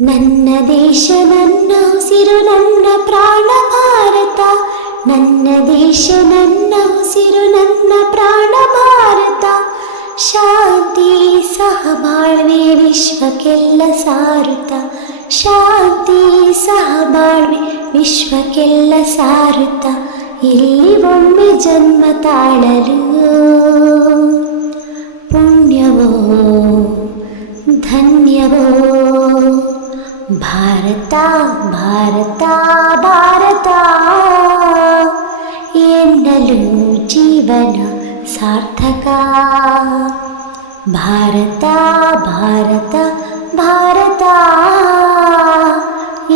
ನನ್ನ ದೇಶ ನನ್ನ ಉಸಿರು ನನ್ನ ಪ್ರಾಣ ಭಾರತ ನನ್ನ ದೇಶ ನನ್ನ ಉಸಿರು ನನ್ನ ಪ್ರಾಣ ಭಾರತ ಶಾಂತಿ ಸಹಬಾಳ್ವೆ ವಿಶ್ವಕ್ಕೆಲ್ಲ ಸಾರುತ. ಶಾಂತಿ ಸಹಬಾಳ್ವೆ ವಿಶ್ವಕ್ಕೆಲ್ಲ ಸಾರುತ್ತ ಇಲ್ಲಿ ಒಮ್ಮೆ ಜನ್ಮ ತಾಳಲು. ಪುಣ್ಯವೋ ಭಾರತ ಭಾರತ ಭಾರತ ಎನ್ನಲು ಜೀವನ ಸಾರ್ಥಕ ಭಾರತ ಭಾರತ ಭಾರತ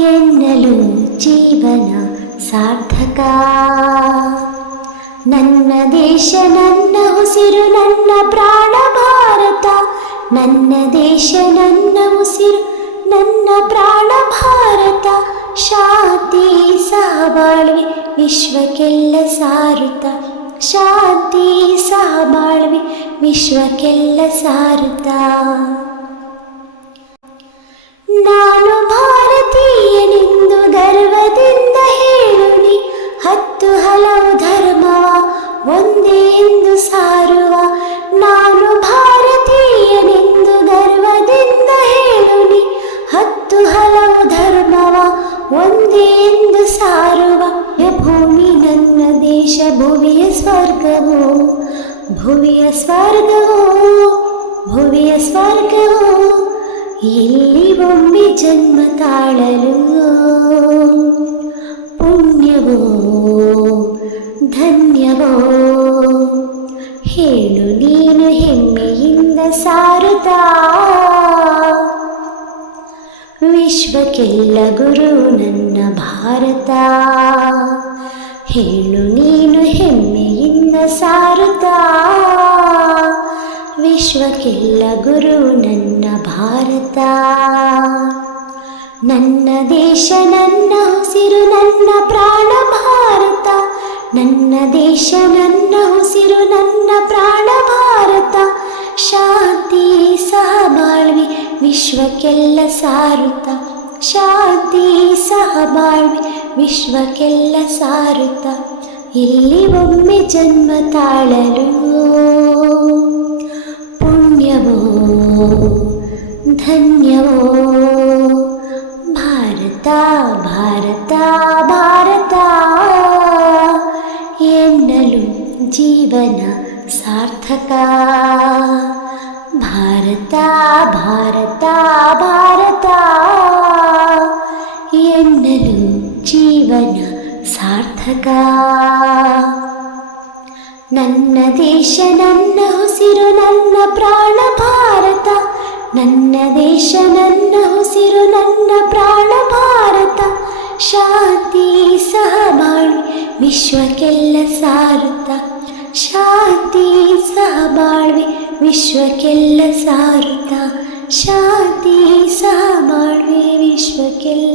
ಎನ್ನಲು ಜೀವನ ಸಾರ್ಥಕ ನನ್ನ ದೇಶ ನನ್ನ ಉಸಿರು ನನ್ನ ಪ್ರಾಣ ಭಾರತ ನನ್ನ ದೇಶ ನನ್ನ ಉಸಿರು ನನ್ನ ಪ್ರಾಣ ಭಾರತ, ಶಾಂತಿ ಸಹಬಾಳ್ವೆ ವಿಶ್ವಕ್ಕೆಲ್ಲ ಸಾರುತ್ತ. ಶಾಂತಿ ಸಹಬಾಳ್ವೆ ವಿಶ್ವಕ್ಕೆಲ್ಲ ಸಾರುತ್ತ. ನಾನು ಭಾರತೀಯನೆಂದು ಗರ್ವದಿಂದ ಹೇಳುನಿ ಹತ್ತು ಹಲವು ಧರ್ಮವ ಒಂದೇ ಎಂದು ಸಾರುವ ಹಲವು ಧರ್ಮವ, ಒಂದೇ ಸಾರುವ. ಭೂಮಿ ನನ್ನ ದೇಶ, ಭುವಿಯ ಸ್ವರ್ಗವು? ಭುವಿಯ ಸ್ವರ್ಗವು? ಭುವಿಯ ಸ್ವರ್ಗವು? ಇಲ್ಲಿ ಒಮ್ಮೆ ಜನ್ಮ ತಾಳಲು? ಪುಣ್ಯವೋ? ಧನ್ಯವೋ? ಹೇಳು ನೀನು ಹೆಮ್ಮೆಯಿಂದ ಸಾರುತ್ತಾ? ವಿಶ್ವಕ್ಕೆಲ್ಲ ಗುರು ನನ್ನ ಭಾರತ. ಹೇಳು ನೀನು ಹೆಮ್ಮೆಯಿಂದ ಸಾರುತ್ತಾ. ವಿಶ್ವಕ್ಕೆಲ್ಲ ಗುರು ನನ್ನ ಭಾರತ. ನನ್ನ ದೇಶ, ನನ್ನ ಉಸಿರು ನನ್ನ ಪ್ರಾಣ ಭಾರತ. ನನ್ನ ದೇಶ, ನನ್ನ ಉಸಿರು ನನ್ನ ಪ್ರಾಣ ಭಾರತ. ಶಾಂತಿ ವಿಶ್ವಕ್ಕೆಲ್ಲ ಸಾರುತ್ತ ಶಾಂತಿ ಸಹಬಾಳ್ವಿ ವಿಶ್ವಕ್ಕೆಲ್ಲ ಸಾರುತ್ತ ಇಲ್ಲಿ ಒಮ್ಮೆ ಜನ್ಮ ತಾಳಲು ಪುಣ್ಯವೋ ಧನ್ಯವೋ ಭಾರತ ಭಾರತ ಭಾರತ ಎನ್ನಲು ಜೀವನ ಸಾರ್ಥಕ ಭಾರತ ಭಾರತ ಭಾರತ ಎನ್ನಲು ಜೀವನ ಸಾರ್ಥಕ ನನ್ನ ದೇಶ ನನ್ನ ಉಸಿರು ನನ್ನ ಪ್ರಾಣ ಭಾರತ ನನ್ನ ದೇಶ ನನ್ನ ಉಸಿರು ನನ್ನ ಪ್ರಾಣ ಭಾರತ ಶಾಂತಿ ಸಹಬಾಳ್ವೆ ವಿಶ್ವಕ್ಕೆಲ್ಲ ಸಾರುತ್ತ ವಿಶ್ವಕ್ಕೆಲ್ಲ ಸಾರುತ್ತ ಶಾಂತಿ ಸಹಬಾಳ್ವೆ ವಿಶ್ವಕ್ಕೆಲ್ಲ ಸಾರುತ್ತಾ